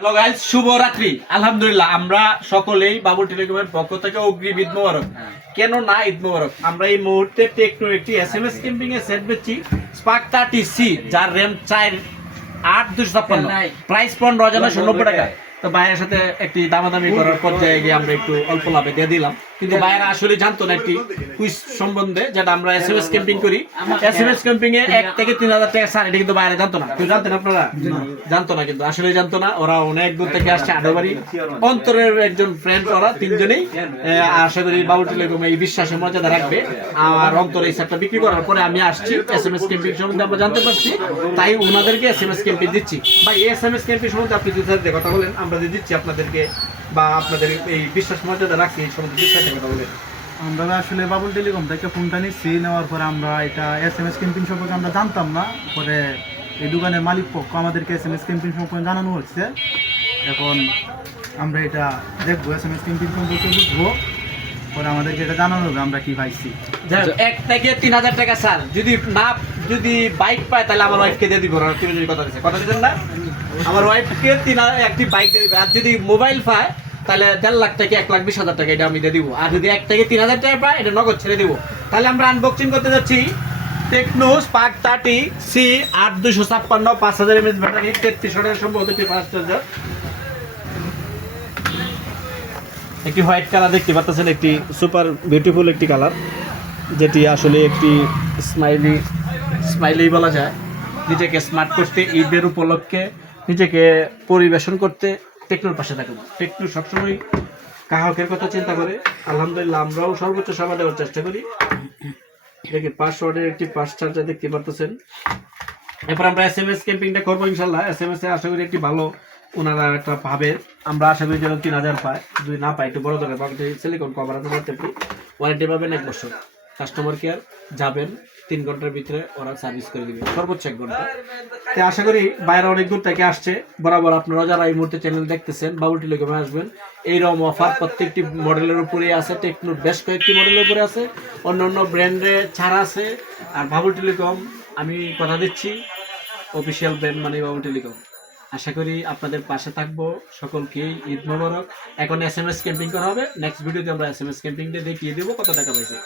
Hello guys শুভরাত্রি। আলহামদুলিল্লাহ আমরা সকলেই বাবুল টেলিকমের পক্ষ থেকে অগ্রিম ঈদ মোবারক। কেন না ঈদ মোবারক? আমরা এই মুহূর্তে টেকনো একটি এস এম এস ক্যাম্পিং এ সেট বেচছি স্পার্ক থার্টি সি যার র্যাম চার আট দুশো ছাপ্পান্ন। প্রাইস পনেরো হাজার নশো নব্বই টাকা। তো ভাইয়ের সাথে একটি দামাদামি করার পর্যায়ে গিয়ে আমরা একটু অল্প লাভে দিয়ে দিলাম। কিন্তু ভাইয়েরা আসলে জানতো না একটি কুইজ সম্বন্ধে, যেটা আমরা এস এম এস ক্যাম্পিং করি। এস এম এস ক্যাম্পিং এ এক থেকে তিন হাজার টাকা স্যার এটা কিন্তু বাইরে জানতো না। কেউ জানতেন আপনারা? জানতো না কিন্তু, আসলে জানতো না। ওরা অনেক দূর থেকে আসছে আডোবাড়ি অন্তরের একজন ফ্রেন্ড ওরা তিনজনেই আশা করি বাবু টেলিকম এই বিশ্বাসের মর্যাদা রাখবে। আর অন্তর এই সেটটা বিক্রি করার পরে আমি আসছি এস এম এস ক্যাম্পিং সম্বন্ধে, আমরা জানতে পারছি। তাই ওনাদেরকে এস এম এস ক্যাম্পিং দিচ্ছি। বা এস এম এস ক্যাম্পিং সম্বন্ধে আপনি যদি কথা বলেন, আমরা দিচ্ছি আপনাদেরকে, বা আপনাদের এই বিশ্বাস মর্যাদা রাখছি, এই সম্বন্ধে বলেন আমরা আসলে বাবুল টেলিকম থেকে ফোনটা নিচ্ছি নেওয়ার পরে আমরা এটা এস এম এস ক্যাম্পিং সম্পর্কে আমরা জানতাম না। পরে এই দোকানের মালিক পক্ষ আমাদেরকে এস এম এস ক্যাম্পিং সম্পর্কে জানানো হচ্ছে। এখন আমরা এটা দেখব এস এম এস ক্যাম্পিং সম্পর্কে বুঝব। পরে আমাদেরকে এটা জানানো হবে আমরা কি পাইছি। যাই হোক, এক থেকে তিন হাজার টাকা স্যার। যদি না যদি বাইক পায় তাহলে আমার ওয়াইফকে দিয়ে দিব। আর তুমি যদি কথা দিচ্ছে কথা দিচ্ছেন না? আমার ওয়াইফকে তিন হাজার একটি বাইক দিয়ে দিবে। আর যদি মোবাইল পায় তাহলে দেড় লাখ থেকে এক লাখ বিশ হাজার টাকা এটা আমি দিয়ে দিব। আর যদি এক থেকে তিন হাজার টাকা পায়, এটা নগদ ছেড়ে দিব। তাহলে আমরা আনবক্সিং করতে যাচ্ছি। টেকনো স্পার্ক থার্টি সি আট দুশো ছাপ্পান্ন, পাঁচ হাজার এমএস ব্যাটারি, তেত্রিশ হাজার সম্ভবত একটি ফাস্ট চার্জার একটি হোয়াইট কালার দেখতে পাচ্ছেন, একটি সুপার বিউটিফুল একটি কালার যেটি আসলে একটি স্মাইলি স্মাইলি বলা যায়। নিজেকে স্মার্ট করতে, ঈদের উপলক্ষে নিজেকে পরিবেশন করতে টেকনোর পাশে থাকুন। টেকনো সবসময় গ্রাহকের কথা চিন্তা করে। আলহামদুলিল্লাহ, আমরাও সর্বোচ্চ সেবা দেওয়ার চেষ্টা করি। দেখি পাসওয়ার্ডের একটি পাস চার্জার দেখতে পারতেছেন। এরপর আমরা এস এম এস ক্যাম্পিংটা করব ইনশাল্লাহ। এস এম এস এ আশা করি একটি ভালো ওনারা একটা পাবে। আমরা আশা করি যেন তিন হাজার পায়। যদি না পাই একটু বড় পাবে সিলিকন কভার আছে ওয়ারেন্টি পাবেন এক বছর। কাস্টমার কেয়ার যাবেন। তিন ঘণ্টার ভিতরে ওরা সার্ভিস করে দিবে, সর্বোচ্চ এক ঘণ্টা। তো আশা করি বাইরে অনেক দূর থেকে আসছে। বরাবর আপনারা যারা এই মুহূর্তে চ্যানেল দেখতেছেন, বাবুল টেলিকমে আসবেন। এইরকম অফার প্রত্যেকটি মডেলের উপরেই আছে টেকনোর বেশ কয়েকটি মডেলের উপরে আছে। অন্য অন্য ব্র্যান্ডে ছাড় আছে। আর বাবুল টেলিকম, আমি কথা দিচ্ছি অফিসিয়াল ব্র্যান্ড মানে বাবুল টেলিকম। আশা করি আপনাদের পাশে থাকব। সকলকেই ঈদ মোবারক। এখন এস এম এস ক্যাম্পিং করা হবে। নেক্সট ভিডিওতে আমরা এস এম এস ক্যাম্পিংটা দেখিয়ে দেবো, কত টাকা পাইছে।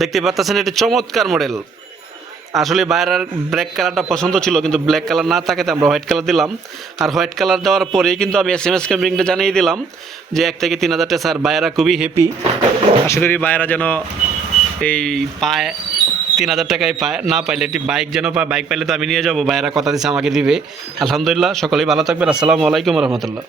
দেখতে পাচ্ছেন, এটি চমৎকার মডেল আসলে বাইরের ব্ল্যাক কালারটা পছন্দ ছিল, কিন্তু ব্ল্যাক কালার না থাকাতে আমরা হোয়াইট কালার দিলাম। আর হোয়াইট কালার দেওয়ার পরেই কিন্তু আমি এস এম এস ক্যাম্পিংটা জানিয়ে দিলাম যে এক থেকে তিন হাজারটা স্যার, বাইরা খুবই হ্যাপি আশা করি বাইরা যেন এই পায়, তিন হাজার টাকায় পায়, না পাইলে একটি বাইক যেন পায় বাইক পাইলে তো আমি নিয়ে যাব, বাইরা কথা দিচ্ছে আমাকে দিবে। আলহামদুলিল্লাহ, সকলেই ভালো থাকবেন, আসসালামু আলাইকুম রহমতুল্লাহ।